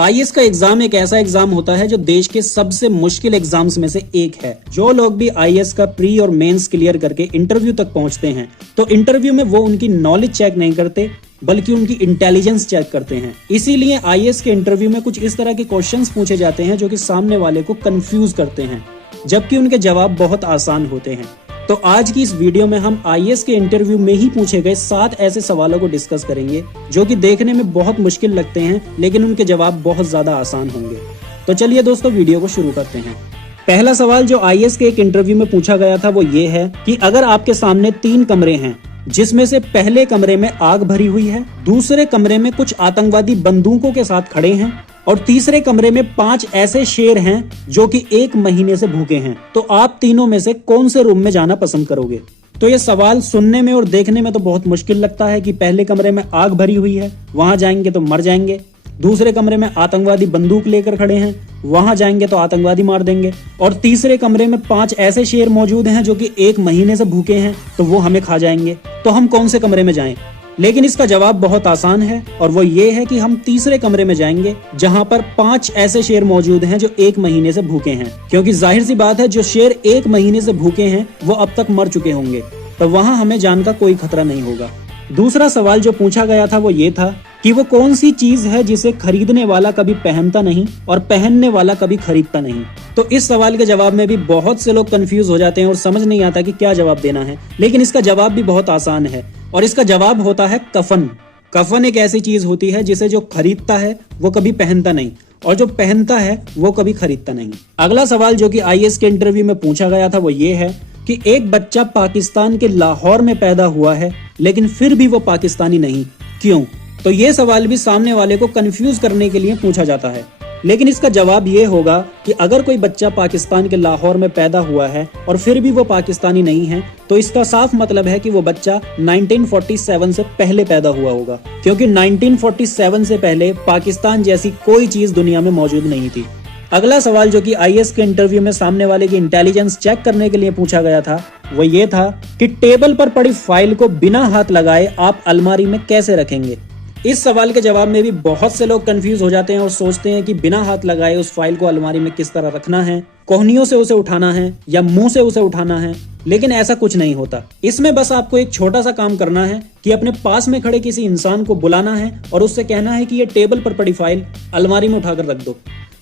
IAS का exam एक ऐसा एग्जाम होता है जो देश के सबसे मुश्किल एग्जाम्स में से एक है। जो लोग भी आईएएस का प्री और मेंस क्लियर करके इंटरव्यू तक पहुंचते हैं तो इंटरव्यू में वो उनकी नॉलेज चेक नहीं करते बल्कि उनकी इंटेलिजेंस चेक करते हैं। इसीलिए आईएएस के इंटरव्यू में कुछ इस तरह के क्वेश्चंस पूछे जाते हैं जो कि सामने वाले को कंफ्यूज करते हैं, जबकि उनके जवाब बहुत आसान होते हैं। तो आज की इस वीडियो में हम आईएएस के इंटरव्यू में ही पूछे गए 7 ऐसे सवालों को डिस्कस करेंगे जो कि देखने में बहुत मुश्किल लगते हैं लेकिन उनके जवाब बहुत ज्यादा आसान होंगे। तो चलिए दोस्तों वीडियो को शुरू करते हैं। पहला सवाल जो आईएएस के एक इंटरव्यू में पूछा गया था वो ये है कि अगर आपके सामने 3 कमरे हैं जिसमें से पहले कमरे में आग भरी हुई है, दूसरे कमरे में कुछ आतंकवादी बंदूकों के साथ खड़े हैं और तीसरे कमरे में 5 ऐसे शेर हैं जो कि 1 महीने से भूखे हैं, तो आप तीनों में से कौन से रूम में जाना पसंद करोगे? तो ये सवाल सुनने में और देखने में तो बहुत मुश्किल लगता है कि पहले कमरे में आग भरी हुई है, वहां जाएंगे तो मर जाएंगे। दूसरे कमरे में आतंकवादी बंदूक लेकर खड़े हैं, वहां जाएंगे तो आतंकवादी मार देंगे। और तीसरे कमरे में 5 ऐसे शेर मौजूद हैं जो कि 1 महीने से भूखे हैं, तो वो हमें खा जाएंगे। तो हम कौन से कमरे में जाएं? लेकिन इसका जवाब बहुत आसान है और वो ये है कि हम तीसरे कमरे में जाएंगे जहां पर 5 ऐसे शेर मौजूद हैं जो 1 महीने से भूखे हैं, क्योंकि जाहिर सी बात है जो शेर 1 महीने से भूखे हैं वो अब तक मर चुके होंगे, तो वहां हमें जान का कोई खतरा नहीं होगा। दूसरा सवाल जो पूछा गया था वो ये था कि वो कौन सी चीज है जिसे खरीदने वाला कभी पहनता नहीं और पहनने वाला कभी खरीदता नहीं। तो इस सवाल के जवाब में भी बहुत से लोग कंफ्यूज हो जाते हैं और समझ नहीं आता कि क्या जवाब देना है, लेकिन इसका जवाब भी बहुत आसान है और इसका जवाब होता है कफन। कफन एक ऐसी चीज होती है जिसे जो खरीदता है वो कभी पहनता नहीं और जो पहनता है वो कभी खरीदता नहीं। अगला सवाल जो कि आईएएस के इंटरव्यू में पूछा गया था वो ये है कि एक बच्चा पाकिस्तान के लाहौर में पैदा हुआ है लेकिन फिर भी वो पाकिस्तानी नहीं, क्यों? तो ये सवाल भी सामने वाले को कंफ्यूज करने के लिए पूछा जाता है, लेकिन इसका जवाब ये होगा कि अगर कोई बच्चा पाकिस्तान के लाहौर में पैदा हुआ है और फिर भी वो पाकिस्तानी नहीं है तो इसका साफ मतलब है कि वो बच्चा 1947 से पहले पैदा हुआ होगा, क्योंकि 1947 से पहले पाकिस्तान जैसी कोई चीज दुनिया में मौजूद नहीं थी। अगला सवाल जो कि आईएएस के इंटरव्यू में सामने वाले की इंटेलिजेंस चेक करने के लिए पूछा गया था वो ये था कि टेबल पर पड़ी फाइल को बिना हाथ लगाए आप अलमारी में कैसे रखेंगे। इस सवाल के जवाब में भी बहुत से लोग कंफ्यूज हो जाते हैं और सोचते हैं कि बिना हाथ लगाए उस फाइल को अलमारी में किस तरह रखना है, कोहनियों से उसे उठाना है या मुंह से उसे उठाना है, लेकिन ऐसा कुछ नहीं होता। इसमें बस आपको एक छोटा सा काम करना है कि अपने पास में खड़े किसी इंसान को बुलाना है और उससे कहना है कि ये टेबल पर पड़ी फाइल अलमारी में उठाकर रख दो।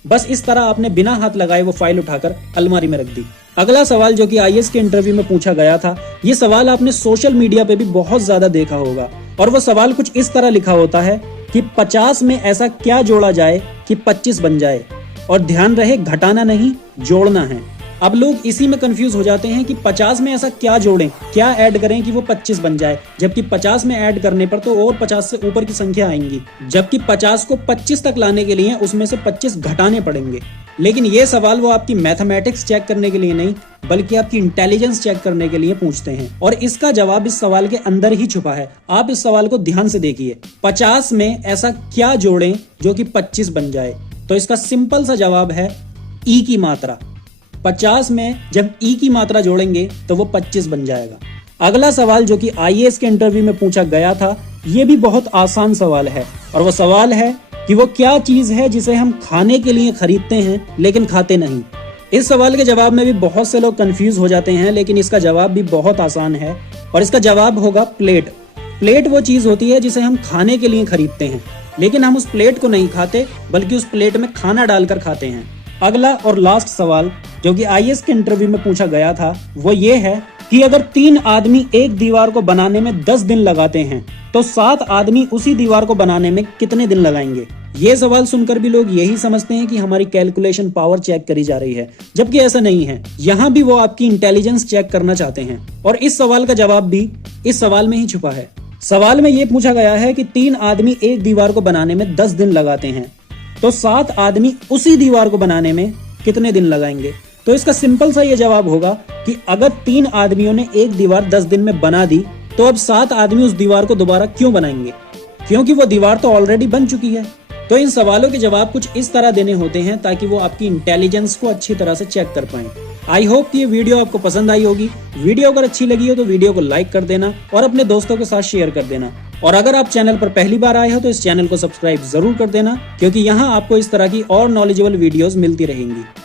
बस इस तरह आपने बिना हाथ लगाए वो फाइल उठाकर अलमारी में रख दी। अगला सवाल जो कि आईएएस के इंटरव्यू में पूछा गया था, ये सवाल आपने सोशल मीडिया पे भी बहुत ज्यादा देखा होगा और वो सवाल कुछ इस तरह लिखा होता है कि 50 में ऐसा क्या जोड़ा जाए कि 25 बन जाए, और ध्यान रहे घटाना नहीं जोड़ना है। अब लोग इसी में कंफ्यूज हो जाते हैं कि 50 में ऐसा क्या जोड़ें, क्या ऐड करें कि वो 25 बन जाए, जबकि 50 में ऐड करने पर तो और 50 से ऊपर की संख्या आएंगी, जबकि 50 को 25 तक लाने के लिए उसमें से 25 घटाने पड़ेंगे। लेकिन ये सवाल वो आपकी मैथमेटिक्स चेक करने के लिए नहीं बल्कि आपकी इंटेलिजेंस चेक करने के लिए पूछते हैं, और इसका जवाब इस सवाल के अंदर ही छुपा है। आप इस सवाल को ध्यान से देखिए, 50 में ऐसा क्या जोड़ें जो कि 25 बन जाए। तो इसका सिंपल सा जवाब है ई की मात्रा। 50 में जब ई की मात्रा जोड़ेंगे तो वो 25 बन जाएगा। अगला सवाल जो कि आईएएस के इंटरव्यू में पूछा गया था ये भी बहुत आसान सवाल है और वो सवाल है कि वो क्या चीज है जिसे हम खाने के लिए खरीदते हैं लेकिन खाते नहीं। इस सवाल के जवाब में भी बहुत से लोग कंफ्यूज हो जाते हैं, लेकिन इसका जवाब भी बहुत आसान है और इसका जवाब होगा प्लेट। प्लेट वो चीज होती है जिसे हम खाने के लिए खरीदते हैं लेकिन हम उस प्लेट को नहीं खाते बल्कि उस प्लेट में खाना डालकर खाते हैं। अगला और लास्ट सवाल जो कि आईएएस के इंटरव्यू में पूछा गया था वो ये है कि अगर 3 आदमी एक दीवार को बनाने में 10 दिन लगाते हैं तो 7 आदमी उसी दीवार को बनाने में कितने दिन लगाएंगे। ये सवाल सुनकर भी लोग यही समझते हैं कि हमारी कैलकुलेशन पावर चेक करी जा रही है, जबकि ऐसा नहीं है। यहाँ भी वो आपकी इंटेलिजेंस चेक करना चाहते हैं और इस सवाल का जवाब भी इस सवाल में ही छुपा है। सवाल में ये पूछा गया है कि 3 आदमी एक दीवार को बनाने में 10 दिन लगाते हैं तो 7 आदमी उसी दीवार को बनाने में कितने दिन लगाएंगे। तो इसका सिंपल सा ये जवाब होगा कि अगर 3 आदमियों ने एक दीवार 10 दिन में बना दी तो अब 7 आदमी उस दीवार को दोबारा क्यों बनाएंगे, क्योंकि वो दीवार तो ऑलरेडी बन चुकी है। तो इन सवालों के जवाब कुछ इस तरह देने होते हैं ताकि वो आपकी इंटेलिजेंस को अच्छी तरह से चेक कर पाएं। आई होप कि ये वीडियो आपको पसंद आई होगी। वीडियो अगर अच्छी लगी हो तो वीडियो को लाइक कर देना और अपने दोस्तों के साथ शेयर कर देना। और अगर आप चैनल पर पहली बार आए हो तो इस चैनल को सब्सक्राइब जरूर कर देना, क्योंकि यहाँ आपको इस तरह की और नॉलेजेबल वीडियोस मिलती रहेंगी।